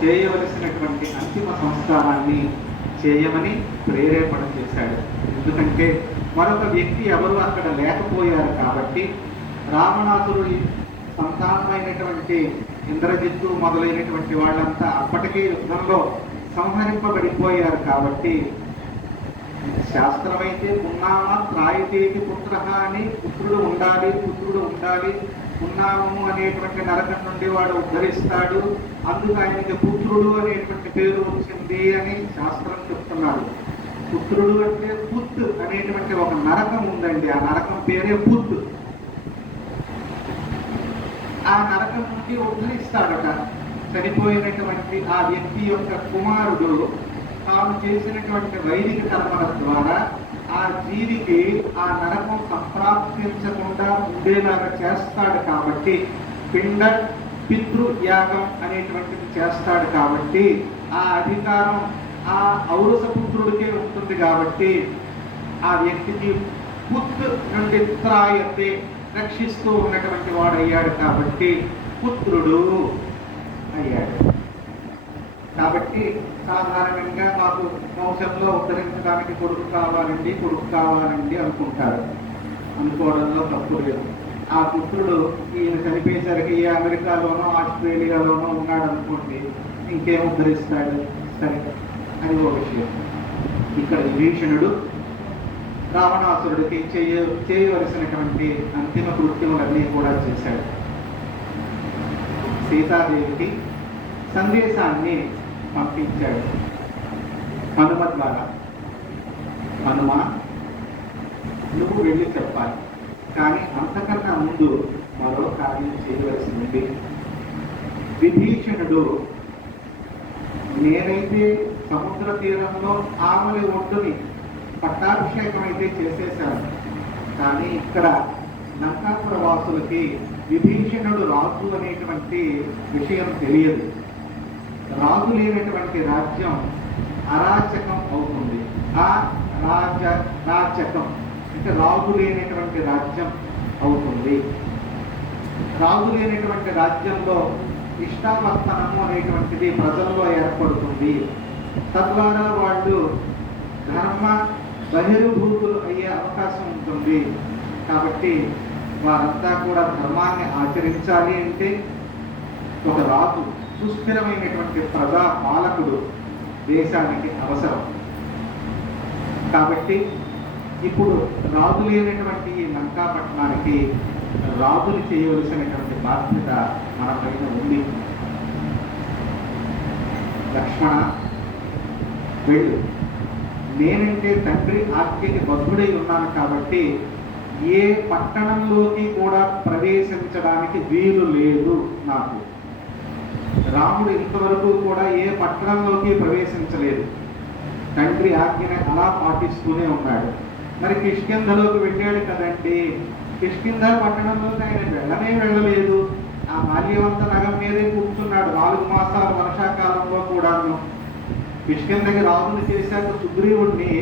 చేయవలసినటువంటి అంతిమ సంస్కారాన్ని చేయమని ప్రేరేపణ చేశాడు. ఎందుకంటే మరొక వ్యక్తి ఎవరు అక్కడ లేకపోయారు కాబట్టి రావణాసురుడి సంతానమైనటువంటి ఇంద్రజిత్తు మొదలైనటువంటి వాళ్ళంతా అప్పటికే యుద్ధంలో సంహరింపబడిపోయారు కాబట్టి శాస్త్రమైతే ఉన్నామా త్రాయితేటి పుత్ర అని పుత్రుడు ఉండాలి ఉన్నాము అనేటువంటి నరకం నుండి వాడు ఉద్ధరిస్తాడు, అందుకు ఆయనకి పుత్రుడు అనేటువంటి పేరు వచ్చింది అని శాస్త్రం చెప్తున్నారు. పుత్రుడు అంటే పుత్ అనేటువంటి ఒక నరకం ఉందండి, ఆ నరకం పేరే పుత్. ఆ నరకం నుండి ఉద్ధరిస్తాడట. చనిపోయినటువంటి ఆ వ్యక్తి యొక్క కుమారుడు తాను చేసినటువంటి వైదిక కర్మల ద్వారా ఆ జీవికి ఆ నరకం సంప్రాప్తించకుండా ఉండేలాగా చేస్తాడు కాబట్టి పిండ పితృయాగం అనేటువంటిది చేస్తాడు కాబట్టి ఆ అధికారం ఆ ఔరస పుత్రుడికే ఉంటుంది కాబట్టి ఆ వ్యక్తికి పుత్ నుండి త్రాయతే రక్షిస్తూ ఉన్నటువంటి వాడు అయ్యాడు కాబట్టి పుత్రుడు అయ్యాడు. కాబట్టి సాధారణంగా మాకు వంశంలో ఉద్ధరించడానికి కొడుకు కావాలండి అనుకుంటారు. అనుకోవడంలో తప్పు లేదు. ఆ పుత్రుడు ఈయన చనిపోయేసరికి ఏ అమెరికాలోనో ఆస్ట్రేలియాలోనో ఉన్నాడు అనుకోండి, ఇంకేం ఉద్ధరిస్తాడు? సరే, అని ఓ విషయం. ఇక్కడ విభీషణుడు రావణాసురుడికి చేయవలసినటువంటి అంతిమ కృత్యములన్నీ కూడా చేశాడు. సీతాదేవికి సందేశాన్ని పంపించాడు హనుమ ద్వారా. హనుమ, నువ్వు వెళ్ళి చెప్పాలి, కానీ అంతకన్నా ముందు మరో కార్యం చేయవలసి ఉంది. విభీషణుడు నేనైతే సముద్ర తీరంలో ఆమలి ఒడ్డుని పట్టాభిషేకం అయితే చేసేశాను, కానీ ఇక్కడ లంకాపుర వాసులకి విభీషణుడు రాజు అనేటువంటి విషయం తెలియదు. రాజు లేనటువంటి రాజ్యం అరాచకం అవుతుంది. ఆ రాచకం అంటే రాజు లేనటువంటి రాజ్యం అవుతుంది. రాజు లేనటువంటి రాజ్యంలో ఇష్టావర్తనము అనేటువంటిది ప్రజల్లో ఏర్పడుతుంది. తద్వారా వాళ్ళు ధర్మ బహిర్భూతులు అయ్యే అవకాశం ఉంటుంది. కాబట్టి వారంతా కూడా ధర్మాన్ని ఆచరించాలి అంటే ఒక రాజు, సుస్థిరమైనటువంటి ప్రజా పాలకుడు దేశానికి అవసరం. కాబట్టి ఇప్పుడు రాజు లేనటువంటి ఈ లంకాపట్నానికి రాజుని చేయవలసినటువంటి బాధ్యత మన పైన ఉంది. లక్ష్మణ, వెళ్ళు. నేనంటే తండ్రి ఆజ్ఞకి బద్ధుడై ఉన్నాను కాబట్టి ఏ పట్టణంలోకి కూడా ప్రవేశించడానికి వీలు లేదు నాకు. రాముడు ఇంతవరకు కూడా ఏ పట్టణంలోకి ప్రవేశించలేదు. తండ్రి ఆజ్ఞని అలా పాటిస్తూనే ఉన్నాడు. మరి కిష్కింధలోకి వెళ్ళాడు కదండి, కిష్కింధ పట్టణంలోకి ఆయన వెళ్ళలేదు. ఆ మాల్యవంత నగం మీదే కూర్చున్నాడు 4 మాసాలు వర్షాకాలంలో కూడాను. కిష్కింధకి రాజుని చేశాక సుగ్రీవుడిని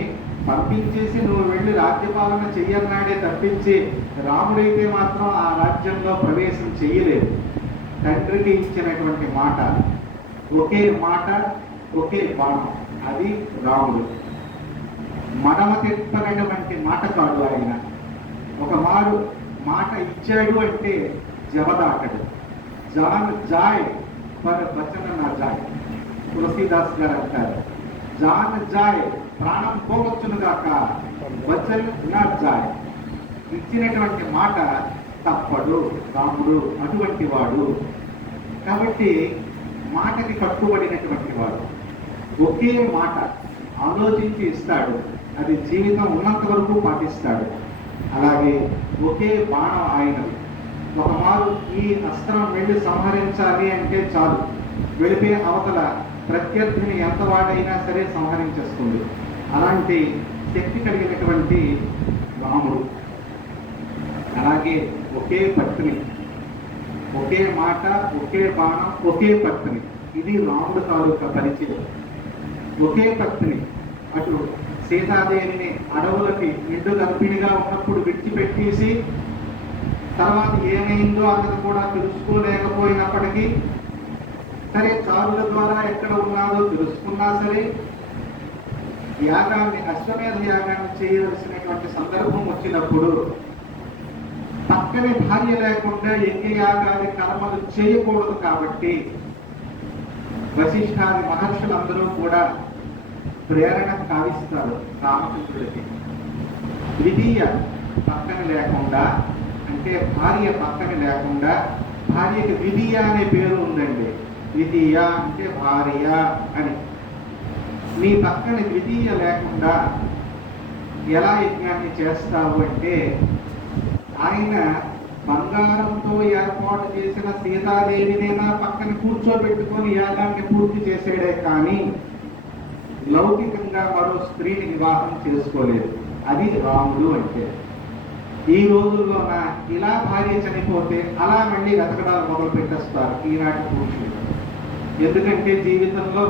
పంపించేసి నువ్వు వెళ్ళి రాజ్యపాలన చెయ్యన్నాడే తప్పించి రాముడైతే మాత్రం ఆ రాజ్యంలో ప్రవేశం చేయలేదు. తండ్రికి ఇచ్చినటువంటి మాట, ఒకే మాట ఒకే బాణం, అది రాముడు. మడమ తిప్పనటువంటి మాట కాదు ఆయన. ఒక మారు మాట ఇచ్చాడు అంటే జవదాటడు. జాన్ జాయ్ పర్ వచన నా జాయ్, తులసీదాస్ గారు అంటారు. జాన్ జాయ్, ప్రాణం పోవచ్చును గాక, వచన్ నా జాయ్. ఇచ్చినటువంటి మాట తప్పడు రాముడు, అటువంటి వాడు. కాబట్టి మాటకి కట్టుబడినటువంటి వాడు. ఒకే మాట ఆలోచించి ఇస్తాడు, అది జీవితం ఉన్నంత వరకు పాటిస్తాడు. అలాగే ఒకే బాణం ఆయనది. ఒక మారు ఈ అస్త్రం వెళ్ళి సంహరించాలి అంటే చాలు, వెళ్ళిపోయే అవతల ప్రత్యర్థిని ఎంత వాడైనా సరే సంహరించేస్తుంది. అలాంటి శక్తి కలిగినటువంటి రాముడు. అలాగే ఒకే పత్ని, ఒకే మాట, ఒకే బాణం, ఒకే పత్ని. ఇది రాముడు తాలూకా పరిచయం. ఒకే పత్ని. అటు సీతాదేవిని అడవులకి నిండు గర్భిణిగా ఉన్నప్పుడు విడిచిపెట్టేసి తర్వాత ఏమైందో అతను కూడా తెలుసుకోలేకపోయినప్పటికీ సరే చారుల ద్వారా ఎక్కడ ఉన్నారో తెలుసుకున్నా సరే యాగాన్ని, అశ్వమేధ యాగాన్ని చేయవలసినటువంటి సందర్భం వచ్చినప్పుడు పక్కనే భార్య లేకుండా యజ్ఞయాగాది కర్మలు చేయకూడదు. కాబట్టి వశిష్ఠాది మహర్షులందరూ కూడా ప్రేరణ కావిస్తారు రామచంద్రుడికి. ద్వితీయ పక్కన లేకుండా, అంటే భార్య పక్కన లేకుండా, భార్యకి ద్వితీయ అనే పేరు ఉందండి. ద్వితీయ అంటే భార్య అని. నీ పక్కన ద్వితీయ లేకుండా ఎలా యజ్ఞాన్ని చేస్తావు అంటే, ఆయన బంగారంతో ఏర్పాటు చేసిన సీతాదేవినైనా పక్కన కూర్చోబెట్టుకొని యాగాన్ని పూర్తి చేసేడే కానీ లౌకికంగా మరో స్త్రీని వివాహం చేసుకోలేదు. అది రాముడు అంటే. ఈ రోజుల్లోన ఇలా భార్య చనిపోతే అలా మళ్ళీ వెతకడాలు మొదలు పెట్టేస్తారు ఈనాటి పురుషులు. ఎందుకంటే జీవితంలో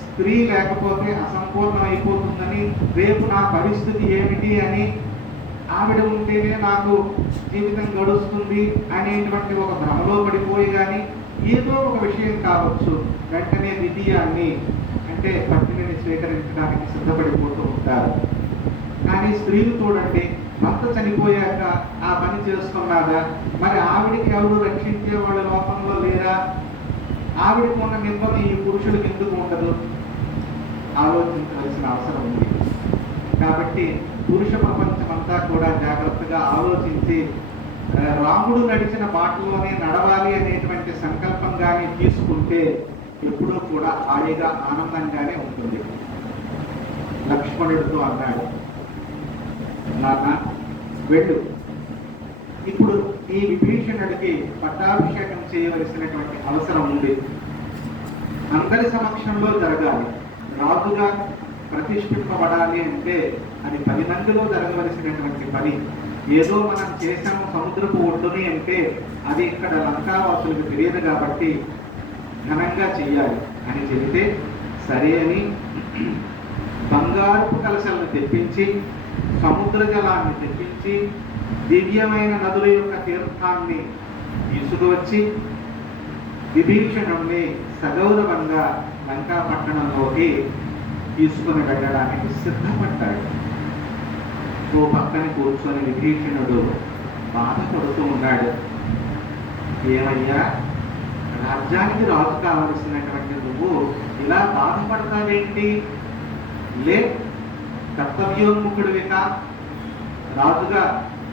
స్త్రీ లేకపోతే అసంపూర్ణం అయిపోతుందని, రేపు నా పరిస్థితి ఏమిటి అని, ఆవిడ ఉంటేనే నాకు జీవితం గడుస్తుంది అనేటువంటి ఒక భ్రమలో పడిపోయి, కానీ ఏదో ఒక విషయం కావచ్చు వెంటనే ద్వితీయాన్ని అంటే పత్నిని స్వీకరించడానికి సిద్ధపడిపోతూ ఉంటారు. కానీ స్త్రీలు చూడండి, భర్త చనిపోయాక ఆ పని చేస్తున్నారా, మరి ఆవిడికి ఎవరు రక్షించే వాళ్ళ లోకంలో లేరా, ఆవిడకు ఉన్న నిందన ఈ పురుషులకు ఎందుకు ఉండదు, ఆలోచించవలసిన అవసరం ఉంది. కాబట్టి పురుష ప్రపంచం అంతా కూడా జాగ్రత్తగా ఆలోచించి రాముడు నడిచిన బాటలోనే నడవాలి అనేటువంటి సంకల్పం కానీ తీసుకుంటే ఎప్పుడూ కూడా హాయిగా ఆనందంగానే ఉంటుంది. లక్ష్మణుడితో అన్నాడు, నాన్న వెళ్ళు, ఇప్పుడు ఈ విభీషణుడికి పట్టాభిషేకం చేయవలసినటువంటి అవసరం ఉంది. అందరి సమక్షంలో జరగాలి. రాజుగా ప్రతిష్ఠింపబడాలి అంటే అది 10 మందిలో జరగవలసినటువంటి పని. ఏదో మనం చేసాము సముద్రపు ఒడ్డుని అంటే అది ఇక్కడ లంకావాసులకు తెలియదు కాబట్టి ఘనంగా చెయ్యాలి అని చెబితే సరే అని బంగారపు కలశలను తెప్పించి, సముద్ర జలాన్ని తెప్పించి, దివ్యమైన నదుల యొక్క తీర్థాన్ని తీసుకువచ్చి విభీషణుణ్ణి సగౌరవంగా లంకా పట్టణంలోకి తీసుకుని వెళ్ళడానికి సిద్ధపడ్డాడు. ఓ పక్కన కూర్చొని విభీషణుడు బాధపడుతూ ఉన్నాడు. ఏమయ్యా, రాజ్యానికి రాజు కావలసినటువంటి నువ్వు ఇలా బాధపడతావేంటి? లే, కర్తవ్యోన్ముఖుడివిక, రాజుగా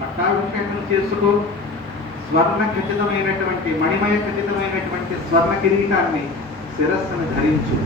పట్టాభిషేకం చేసుకో, స్వర్ణ ఖచ్చితమైనటువంటి, మణిమయ ఖచ్చితమైనటువంటి స్వర్ణ కిరీటాన్ని శిరస్సును ధరించు.